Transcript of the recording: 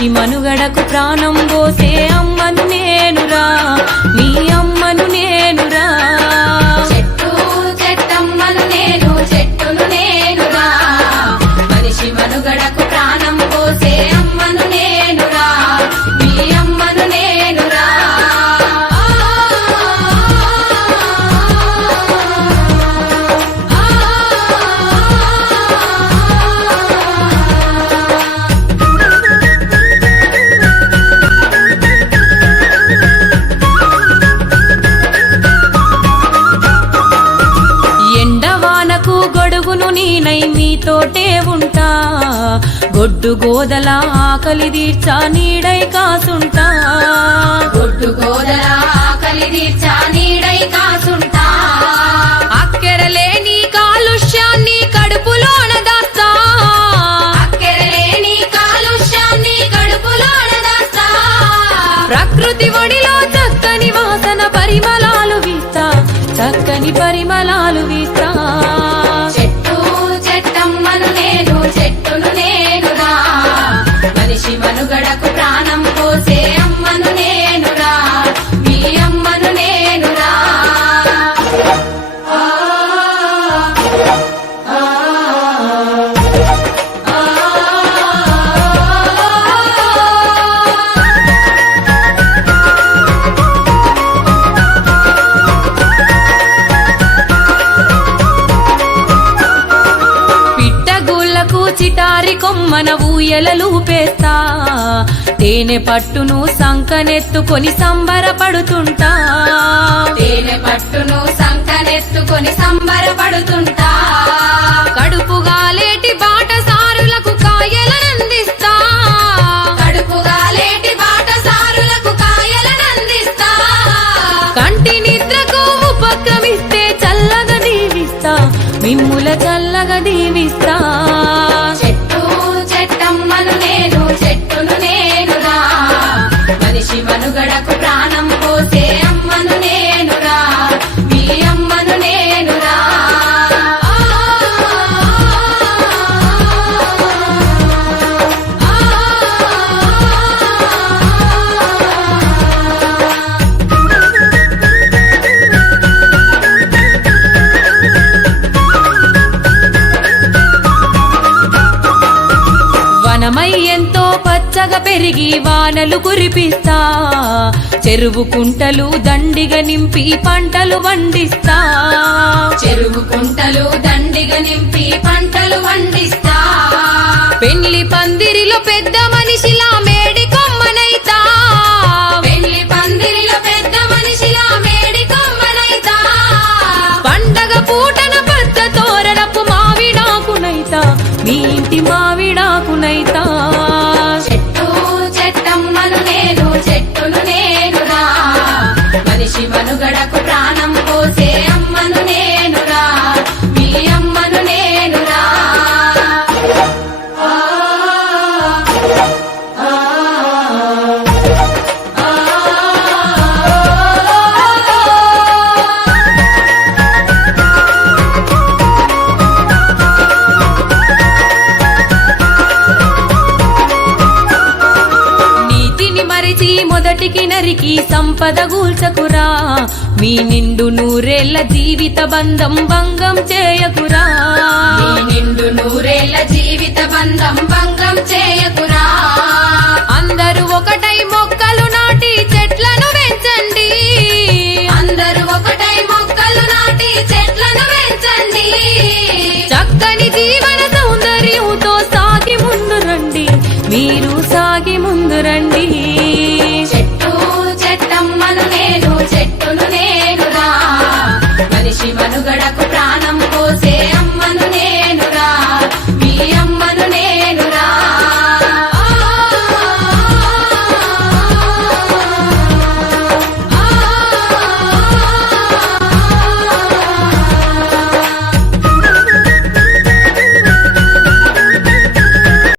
మనిషి మనుగడకు ప్రాణం పోసే అమ్మను నేనురా, మీ అమ్మను నేనురా. చెట్టు చెట్టమ్మను నేను, చెట్టును నేనురా, మనిషి మనుగడకు ప్రాణం పోసే అమ్మను నేనురా, మీ అమ్మను నేనురా. ఎండవానకు గొడుగును నేనై మీతోటే ఉంటా, గొడ్డు గోదల ఆకలి తీర్చా నీడై కాసుంటా. గొడ్డు గోదల ఆకలి తీర్చా నీడై కాసుంటా. అక్కెరలేని కాలుష్యాన్ని కడుపులోన దాస్తా, అక్కెరలేని కాలుష్యాన్ని కడుపులోన దాస్తా. ప్రకృతి ఒడిలో చక్కని వాసన పరిమళాలు వీస్తా, చక్కని పరిమళాలు వీస్తా. చెట్టు చెట్టమ్మను నేను, చెట్టును నేనురా, మనిషి మనుగడకు ప్రాణం పోసే అమ్మను నేనురా, మీ అమ్మను నేనురా. పిట్టగూళ్ళకు చిటారి కొమ్మన ఊయలలూపేస్తా, తేనె పట్టును సంకనెత్తుకొని సంబరపడుతుంటా. తేనె పట్టును సంకనెత్తుకొని సంబరపడుతుంటా. కడుపుగాలేటి బాటసారులకు కాయలనందిస్తా, కడుపుగాలేటి బాటసారులకు కాయలనందిస్తా. కంటి నిద్రకు ఉపక్రమిస్తే చల్లగా దీవిస్తా, మిమ్ముల చల్లగా దీవిస్తా. చెట్టు చెట్టమ్మను నేను, చెట్టును నేనురా, మనిషి మనుగడకు ప్రాణం పోసే అమ్మను నేనురా, మీ అమ్మను నేనురా. వనమై ఎంతో పచ్చగా పెరిగి వానలు కురిపిస్తా, చెరువు కుంటలు దండిగా నింపి పంటలు వండిస్తా. చెరువు కుంటలు దండిగా నింపి పంటలు వండిస్తా. పెళ్లి పందిరిలో పెద్ద మనిషిలా మేడి కొమ్మనైతా, పెళ్లి పందిరిలో పెద్ద మనిషిలా మేడి కొమ్మనైతా. పండగ పూటన పెద్ద తోరణపు మావిడాకునైతా, మీ ఇంటి మావిడాకునైతా. చెట్టు చెట్టమ్మను నేను, చెట్టును నేనురా, మనిషి మనుగడకు ప్రాణం పోసే అమ్మను నేనురా, మీ అమ్మను నేనురా. నీతిని మరిచి మొదటికి నరికి సంపద గూల్చకురా, మీ నిండు నూరేళ్ల జీవిత బంధం భంగం చేయకురా. నీ నిండు నూరేళ్ల జీవిత బంధం భంగం చేయకురా. అందరూ ఒకటై మొక్కలు నాటి చెట్లను పెంచండి, అందరూ ఒకటై మొక్కలు నాటి చెట్లను పెంచండి. చక్కని జీవన సౌందర్యంతో సాగి ముందు రండి, మీరు సాగి ముందు రండి.